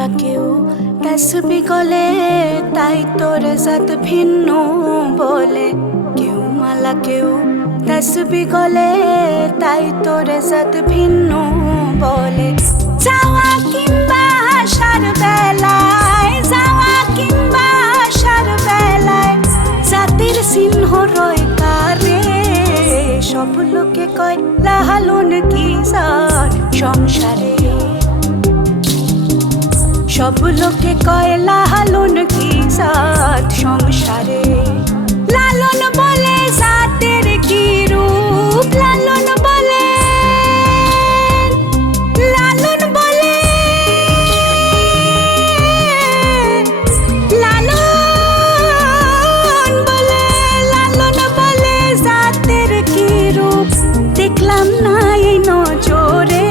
মালা কেউ তসবি গলে, তাই তোর জাত ভিন্ন বলে। কেউ মালা কেউ তসবি গলে, তাই তোর জাত ভিন্ন বলে। যাওয়া কিংবা আসার বেলায়, যাওয়া কিংবা আসার বেলায় জাতির চিহ্ন রয় কারে। সব লোকে কয় লাহালুন কি জাত সংসারে, সব লোকে কয় লালন কি জাত সংসারে। লালন বলে জাতের কি রূপ, লালন বলে, লালন বলে, লালন বলে, লালন বলে জাতের কি রূপ দেখলাম না এই নজরে।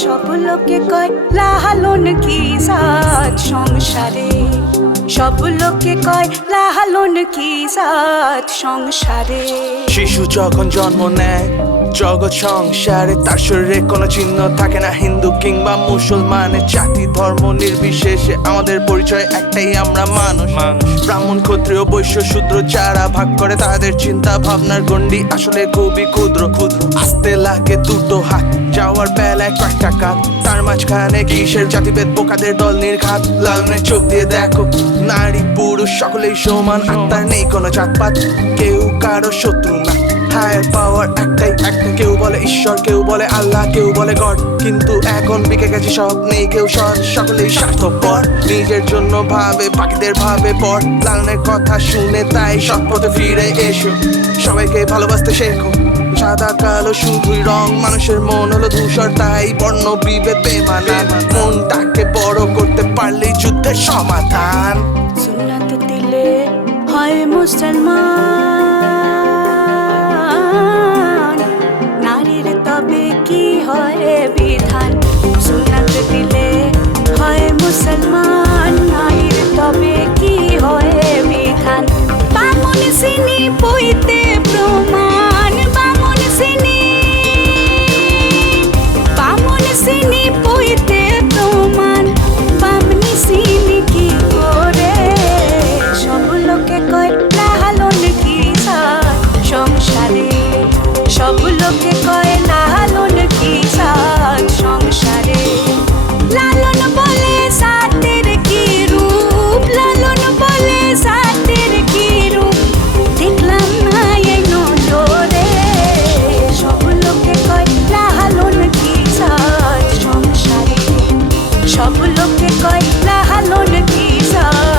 সব লোকে কয় লালন কি জাত সংসারে, সব লোকে কয় লালন কি জাত সংসারে। শিশু যখন জন্ম নেয় জগৎ সংসারে, তার শরীরে কোনো চিহ্ন থাকে না হিন্দু কিংবা মুসলমানের। জাতি ধর্ম নির্বিশেষে আমাদের পরিচয় একটাই, আমরা মানুষ। ব্রাহ্মণ ক্ষত্রিয় বৈশ্য শূদ্র যারা ভাগ করে তাদের চিন্তা ভাবনার গণ্ডি আসলে খুবই ক্ষুদ্র ক্ষুদ্র। আসতে লাগে দুটো হাত, যাওয়ার বেলায় কয়েকটা কাত, তার মাঝখানে কিসের জাতিভেদ, বোকাদের দল নির্ঘাত। লালনের চোখ দিয়ে দেখো নারী পুরুষ সকলেই সমান, আত্মার নেই কোনো জাতপাত, কেউ কারো শত্রু না। হায়ার পাওয়ার একটাই একটা, কেউ বলে ঈশ্বর, কেউ বলে আল্লাহ, কেউ বলে গড। কিন্তু এখন বিকে গেছে সব, নেই কেউ সৎ, সকলেই স্বার্থপর। নিজের জন্য ভাবে, বাকিদের ভাবে পর। লালনের কথা শুনে তাই সৎ পথে ফিরে এসো, সবাইকে ভালোবাসতে শেখো। সাদা কালো শুধুই রং, মানুষের মন হলো ধূসর, তাই বর্ণ বিভেদ বেমানান। মনটাকে বড় করতে পারলেই যুদ্ধের সমাধান। সুন্নাত দিলে হয় মুসলমান, নারীর তবে কি হয় বিধান। সুন্নাত দিলে হয় মুসলমান, নারীর তবে কি হয় বিধান। বামুন সিনি বইতে প্রমাণ, বামুন সিনি, বামুন সিনি বইতে প্রমাণ, বামনি সিনি কি করে। সব লোকে কয় লালন কি জাত সংসারে, সব লোকে কয় লালন কি জাত সংসারে। লালন বলে জাতের কি রূপ, লালন বলে জাতের কি রূপ দেখলাম না এই নজরে। সব লোকে কয় লালন কি জাত সংসারে, সব লোকে কয় লালন কি জাত